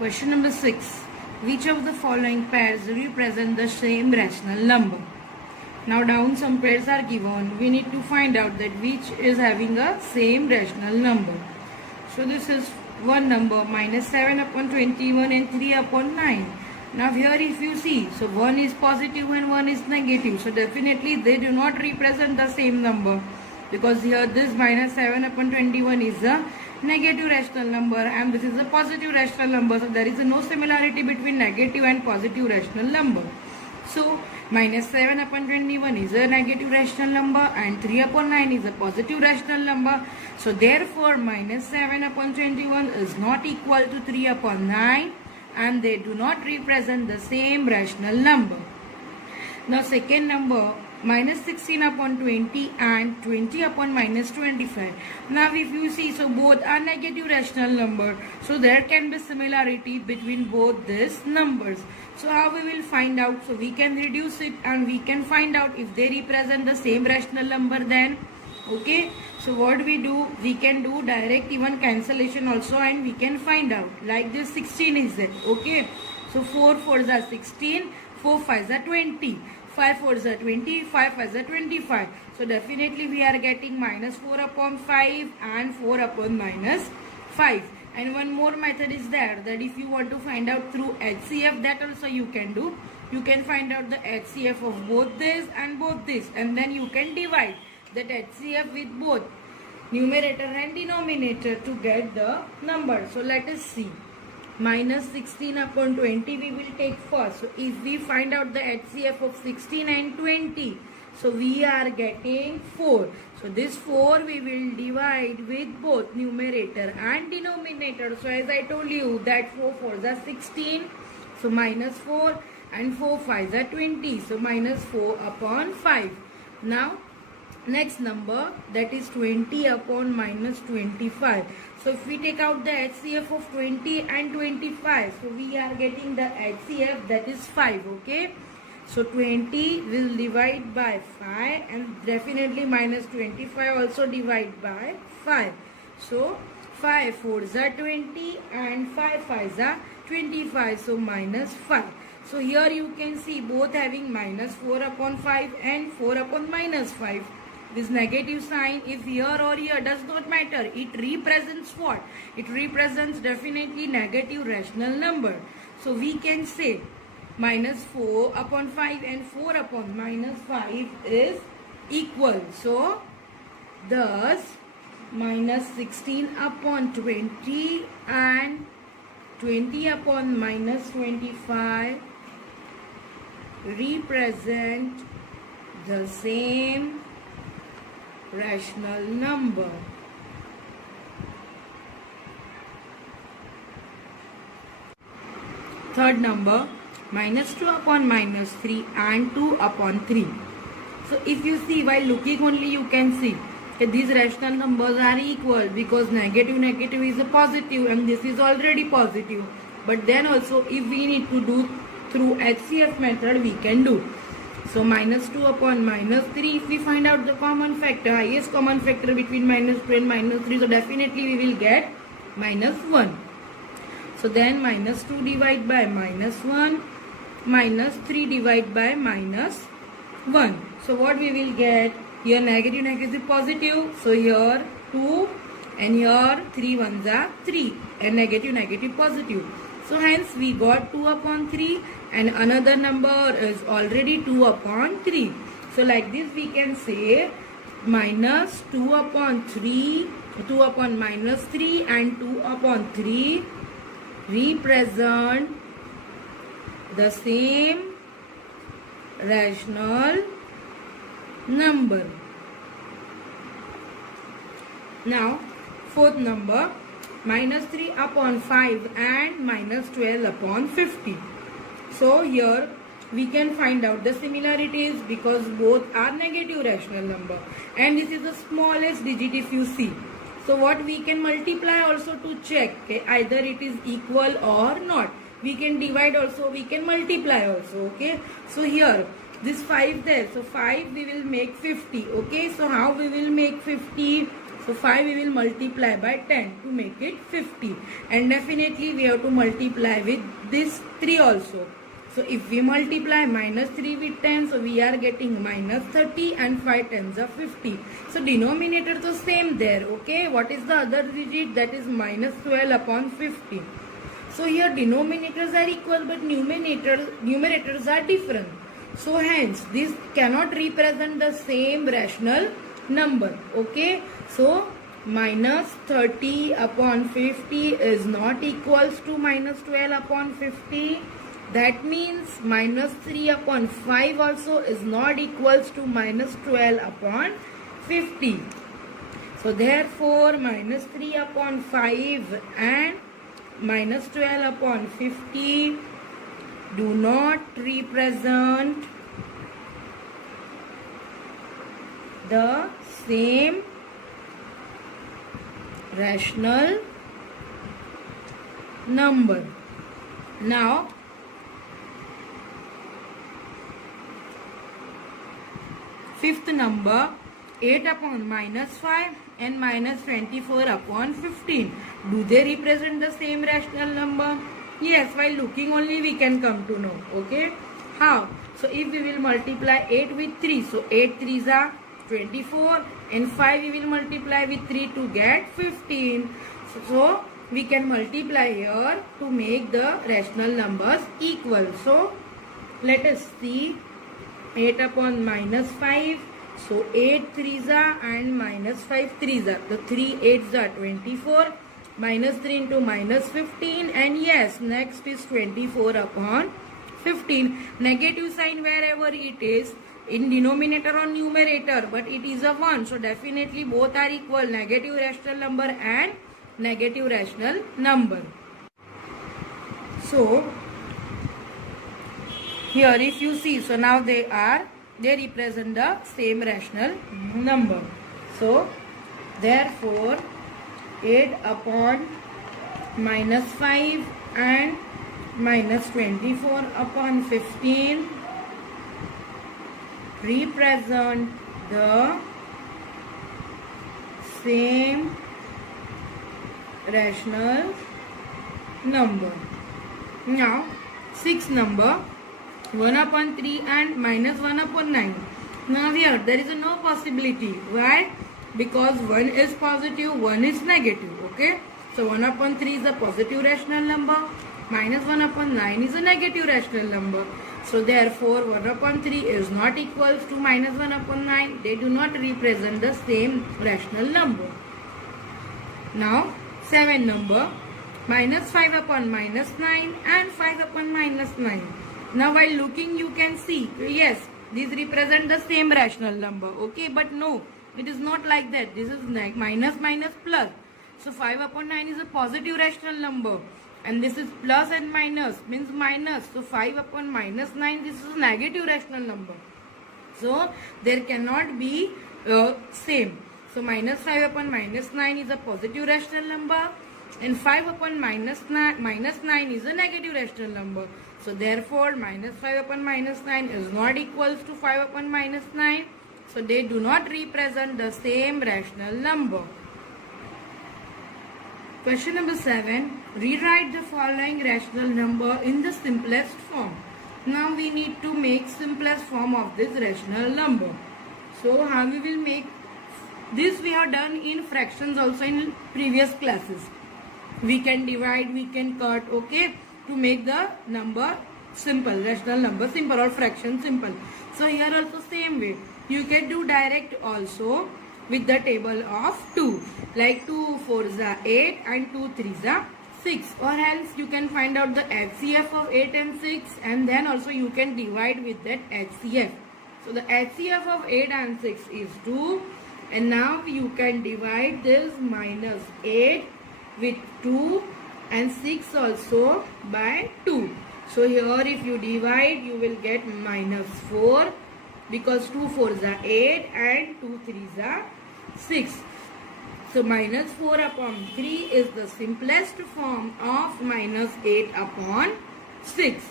Question number 6. Which of the following pairs represent the same rational number? Now down some pairs are given. We need to find out that which is having a same rational number. So this is one number minus 7 upon 21 and 3 upon 9. Now here if you see, so one is positive and one is negative. So definitely they do not represent the same number. Because here this minus 7 upon 21 is a negative rational number and this is a positive rational number. So there is no similarity between negative and positive rational number. So minus 7 upon 21 is a negative rational number and 3 upon 9 is a positive rational number. So therefore minus 7 upon 21 is not equal to 3 upon 9 and they do not represent the same rational number. Now second number minus 16 upon 20 and 20 upon minus 25. Now if you see, so both are negative rational number. So there can be similarity between both these numbers. So how we will find out? So we can reduce it and we can find out if they represent the same rational number then. Okay. So what we do? We can do direct even cancellation also and we can find out. Like this 16 is it. Okay. So 4 4s are 16, 4 5s are 20. 5 4s are 20, 5 5s are 25. So definitely we are getting minus 4 upon 5 and 4 upon minus 5. And one more method is there that if you want to find out through HCF, that also you can do. You can find out the HCF of both this and both this and then you can divide that HCF with both numerator and denominator to get the number. So let us see. Minus 16 upon 20 we will take first. So if we find out the HCF of 16 and 20, so we are getting 4. So this 4 we will divide with both numerator and denominator. So as I told you that 4 4s are 16. So minus 4 and 4 5s are 20. So minus 4 upon 5. Now next number that is 20 upon minus 25. So if we take out the HCF of 20 and 25, so we are getting the HCF that is 5, okay. So 20 will divide by 5 and definitely minus 25 also divide by 5. So 5 4s are 20 and 5 5s are 25, so minus 5. So here you can see both having minus 4 upon 5 and 4 upon minus 5. This negative sign is here or here does not matter. It represents what? It represents definitely negative rational number. So we can say minus 4 upon 5 and 4 upon minus 5 is equal. So thus minus 16 upon 20 and 20 upon minus 25 represent the same rational number. Third number minus 2 upon minus 3 and 2 upon 3. So if you see while looking only you can see that these rational numbers are equal because negative negative is a positive and this is already positive. But then also if we need to do through HCF method we can do. So minus 2 upon minus 3, if we find out the common factor, highest common factor between minus 2 and minus 3, so definitely we will get minus 1. So then minus 2 divide by minus 1, minus 3 divide by minus 1. So what we will get? Here negative negative positive, so here 2 and here 3 ones are 3 and negative negative positive. So hence we got 2 upon 3 and another number is already 2 upon 3. So like this we can say minus 2 upon 3, 2 upon minus 3 and 2 upon 3 represent the same rational number. Now fourth number minus 3 upon 5 and minus 12 upon 50. So here we can find out the similarities because both are negative rational number and this is the smallest digit if you see. So what we can multiply also to check okay, either it is equal or not. We can divide also, we can multiply also, okay. So here this 5 there, so 5 we will make 50, okay. So how we will make 50? So 5 we will multiply by 10 to make it 50. And definitely we have to multiply with this 3 also. So if we multiply minus 3 with 10, so we are getting minus 30 and 5 tens are 50. So denominator so same there, okay. What is the other digit? That is minus 12 upon 50. So here denominators are equal but numerators are different. So hence this cannot represent the same rational number, okay. So minus 30 upon 50 is not equals to minus 12 upon 50. That means minus 3 upon 5 also is not equals to minus 12 upon 50. So therefore minus 3 upon 5 and minus 12 upon 50 do not represent the same rational number. Now fifth number, 8 upon minus 5 and minus 24 upon 15. Do they represent the same rational number? Yes, while looking only we can come to know. Okay. How? So if we will multiply 8 with 3, so 8 3s are 24 and 5 we will multiply with 3 to get 15. So we can multiply here to make the rational numbers equal. So let us see 8 upon minus 5. So 8 3s are and minus 5 3s are. The 3 8s are 24. Minus 3 into minus 15. And yes, next is 24 upon 15. Negative sign wherever it is, in denominator or numerator, but it is a 1. So definitely both are equal, negative rational number and negative rational number. So here if you see, so now they represent the same rational number. So therefore 8 upon minus 5 and minus 24 upon 15 represent the same rational number. Now sixth number, 1 upon 3 and minus 1 upon 9. Now here there is no possibility. Why? Because 1 is positive, 1 is negative. Okay. So 1 upon 3 is a positive rational number. Minus 1 upon 9 is a negative rational number. So therefore 1 upon 3 is not equals to minus 1 upon 9. They do not represent the same rational number. Now 7th number, minus 5 upon minus 9 and 5 upon minus 9. Now while looking you can see, yes, these represent the same rational number. Okay, but no, it is not like that. This is minus minus plus. So 5 upon 9 is a positive rational number. And this is plus and minus, means minus. So 5 upon minus 9, this is a negative rational number. So there cannot be same. So minus 5 upon minus 9 is a positive rational number. And 5 upon minus 9 is a negative rational number. So therefore minus 5 upon minus 9 is not equals to 5 upon minus 9. So they do not represent the same rational number. Question number 7. Rewrite the following rational number in the simplest form. Now we need to make simplest form of this rational number. So how we will make this? We have done in fractions also in previous classes. We can divide, we can cut, okay, to make the number simple, rational number simple or fraction simple. So here also same way. You can do direct also with the table of 2. Like 2 4s are 8 and 2 3s are 6. Or else you can find out the HCF of 8 and 6 and then also you can divide with that HCF. So the HCF of 8 and 6 is 2. And now you can divide this minus 8 with 2 and 6 also by 2. So here if you divide you will get minus 4 because 2 4s are 8 and 2 3s are 6. So minus 4 upon 3 is the simplest form of minus 8 upon 6.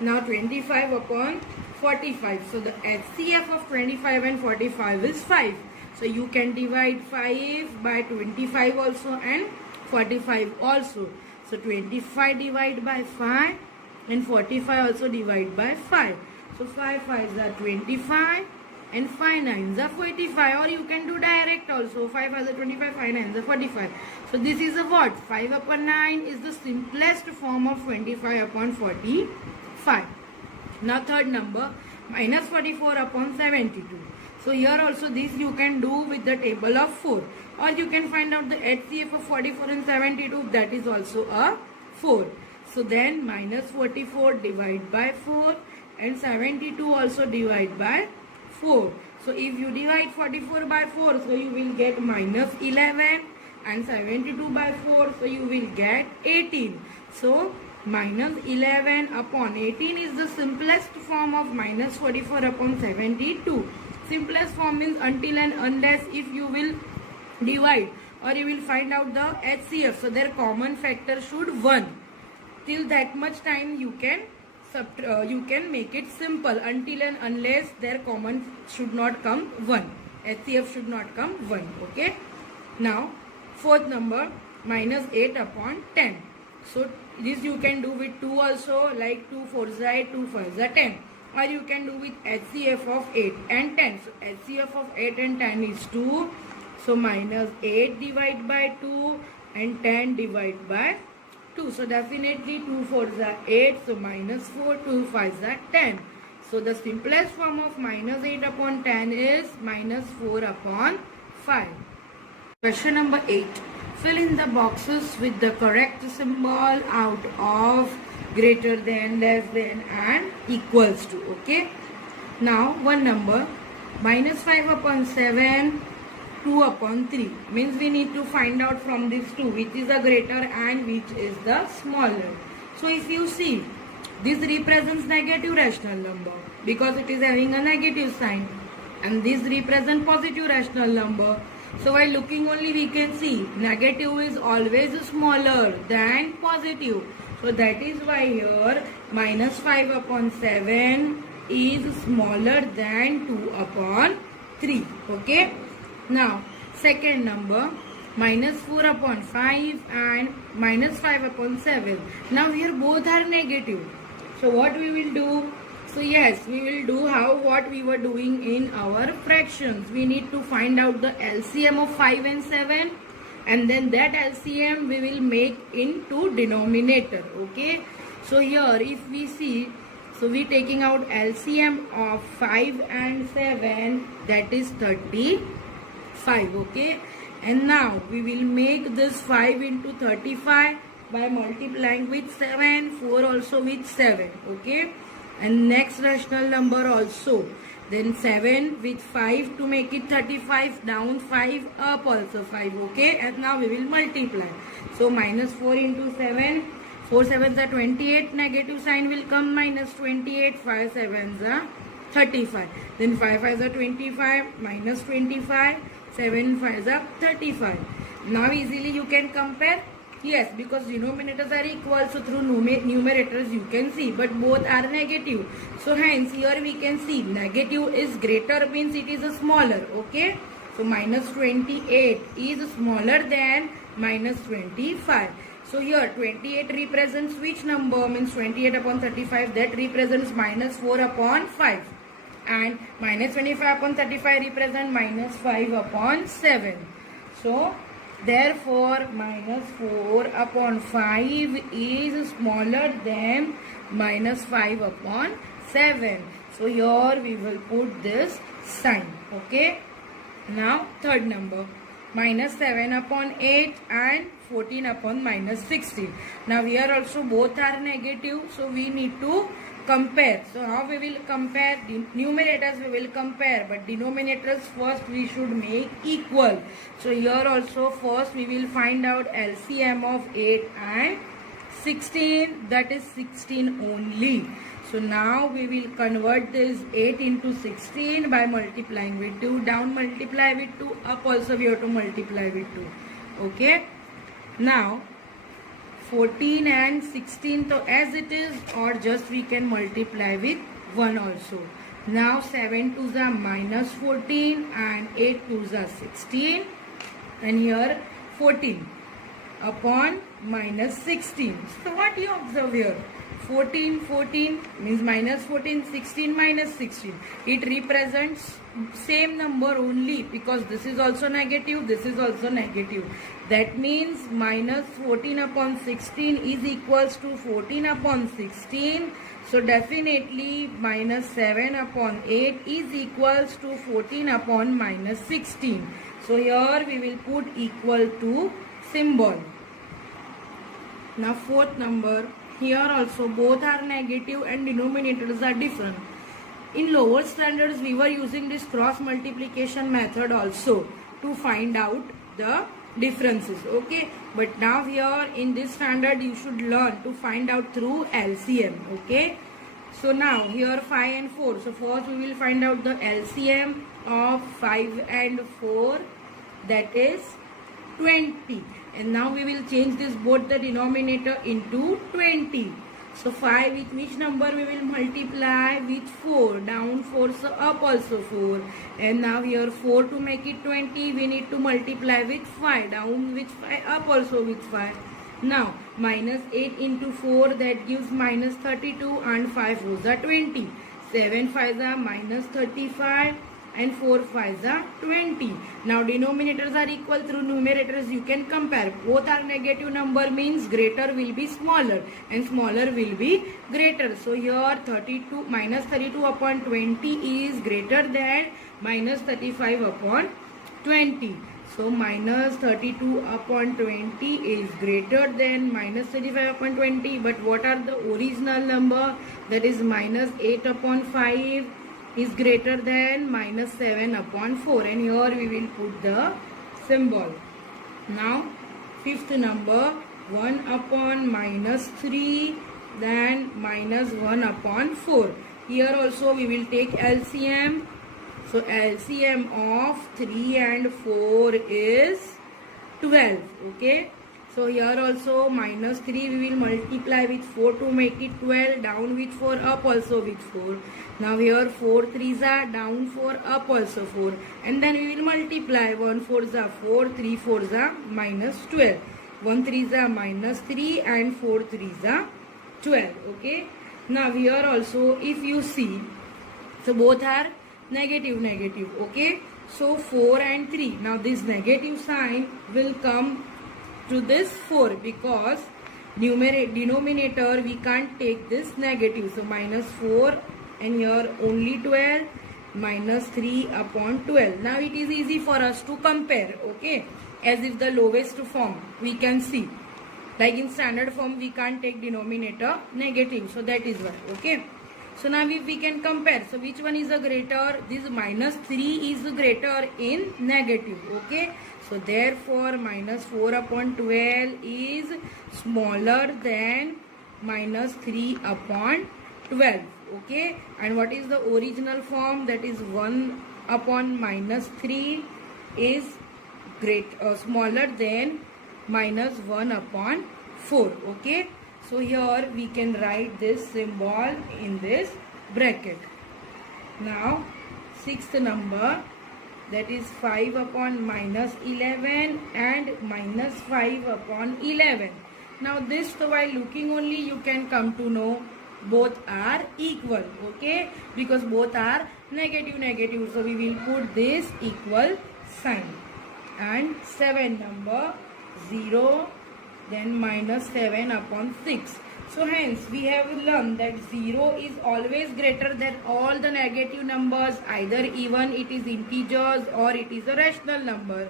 Now 25 upon 45. So the HCF of 25 and 45 is 5. So you can divide 5 by 25 also and 45 also. So 25 divide by 5 and 45 also divide by 5. So 5 5s are 25 and 5 9s are 45, or you can do direct also. 5 5s are 25, 5 9s are 45. So this is a what? 5 upon 9 is the simplest form of 25 upon 45. Now third number, minus 44 upon 72. So here also this you can do with the table of 4, or you can find out the HCF of 44 and 72, that is also a 4. So then minus 44 divide by 4 and 72 also divide by 4. So if you divide 44 by 4, so you will get minus 11, and 72 by 4, so you will get 18. So minus 11 upon 18 is the simplest form of minus 44 upon 72. Simplest form means until and unless if you will divide or you will find out the HCF. So their common factor should 1. Till that much time you can make it simple, until and unless their common should not come 1. HCF should not come 1. Okay. Now fourth number, minus 8 upon 10. So this you can do with 2 also, like 2 4s are 8, 2 5s are 10. Or you can do with HCF of 8 and 10. So HCF of 8 and 10 is 2. So minus 8 divide by 2 and 10 divide by 2. So definitely 2 4s are 8. So minus 4, 2 5s are 10. So the simplest form of minus 8 upon 10 is minus 4 upon 5. Question number 8. Fill in the boxes with the correct symbol out of greater than, less than and equals to. Okay. Now one number, minus 5 upon 7, 2 upon 3. Means we need to find out from these two which is the greater and which is the smaller. So if you see, this represents negative rational number because it is having a negative sign, and this represents positive rational number. So while looking only we can see negative is always smaller than positive. So that is why here minus 5 upon 7 is smaller than 2 upon 3. Okay. Now second number, minus 4 upon 5 and minus 5 upon 7. Now here both are negative. So what we will do? So yes, we will do what we were doing in our fractions. We need to find out the LCM of 5 and 7, and then that LCM we will make into denominator. Okay. So here if we see, so we taking out LCM of 5 and 7, that is 35. Okay. And now we will make this 5 into 35 by multiplying with 7, 4 also with 7. Okay. And next rational number also, then 7 with 5 to make it 35, down 5, up also 5. Okay. And now we will multiply. So minus 4 into 7, 4 7s are 28, negative sign will come, minus 28, 5 7s are 35. Then 5 5s are 25, minus 25, 7 5s are 35. Now easily you can compare. Yes, because denominators are equal, so through numerators you can see, but both are negative. So hence here we can see negative is greater, means it is a smaller. Okay. So minus 28 is smaller than minus 25. So here 28 represents which number? Means 28 upon 35, that represents minus 4 upon 5. And minus 25 upon 35 represents minus 5 upon 7. So therefore minus 4 upon 5 is smaller than minus 5 upon 7. So here we will put this sign. Okay. Now third number, minus 7 upon 8 and 14 upon minus 16. Now here also both are negative, so we need to compare. So how we will compare? The numerators we will compare, but denominators first we should make equal. So here also first we will find out LCM of 8 and 16, that is 16 only. So now we will convert this 8 into 16 by multiplying with 2. Down multiply with 2, up also we have to multiply with 2. Okay. Now 14 and 16, so as it is, or just we can multiply with 1 also. Now 7 2s are minus 14 and 8 2s are 16, and here 14 upon minus 16. So what you observe here? 14 14 means minus 14, 16 minus 16. It represents same number only, because this is also negative, this is also negative. That means minus 14 upon 16 is equals to 14 upon 16. So definitely minus 7 upon 8 is equals to 14 upon minus 16. So here we will put equal to symbol. Now fourth number, here also both are negative and denominators are different. In lower standards we were using this cross multiplication method also to find out the differences, okay, but now here in this standard you should learn to find out through LCM, okay. So now here 5 and 4, so first we will find out the LCM of 5 and 4, that is 20, and now we will change this both the denominator into 20. So 5 with which number we will multiply? With 4. Down 4, so up also 4. And now here 4 to make it 20, we need to multiply with 5. Down with 5, up also with 5. Now minus 8 into 4, that gives minus 32, and 5 4s are 20. 7 5s are minus 35. And 4 5s are 20. Now denominators are equal, through numerators you can compare. Both are negative number means greater will be smaller and smaller will be greater. So here 32 minus 32 upon 20 is greater than minus 35 upon 20. So minus 32 upon 20 is greater than minus 35 upon 20. But what are the original number? That is minus 8 upon 5 is greater than minus 7 upon 4, and here we will put the symbol. Now fifth number, 1 upon minus 3, then minus 1 upon 4. Here also we will take LCM. So LCM of 3 and 4 is 12, okay. So here also minus 3 we will multiply with 4 to make it 12, down with 4, up also with 4. Now here 4 3s are, down 4, up also 4. And then we will multiply, 1 4s are 4, 3 4s are minus 12. 1 3s are minus 3 and 4 3s are 12, okay. Now here also if you see, so both are negative, okay. So 4 and 3, now this negative sign will come to this 4, because denominator we can't take this negative. So minus 4 and here only 12, minus 3 upon 12. Now it is easy for us to compare, okay, as if the lowest form we can see. Like in standard form we can't take denominator negative, so that is why, okay. So now if we can compare, so which one is a greater? This minus 3 is greater in negative, okay. So therefore minus 4 upon 12 is smaller than minus 3 upon 12, okay. And what is the original form? That is 1 upon minus 3 is smaller than minus 1 upon 4, okay. So here we can write this symbol in this bracket. Now sixth number, that is 5 upon minus 11 and minus 5 upon 11. Now this, while looking only you can come to know both are equal, okay, because both are negative. So we will put this equal sign. And 7 number, 0, then minus 7 upon 6. So hence we have learned that 0 is always greater than all the negative numbers, either even it is integers or it is a rational number.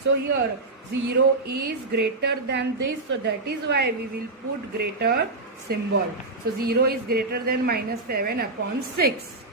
So here 0 is greater than this, so that is why we will put greater symbol. So 0 is greater than minus 7 upon 6.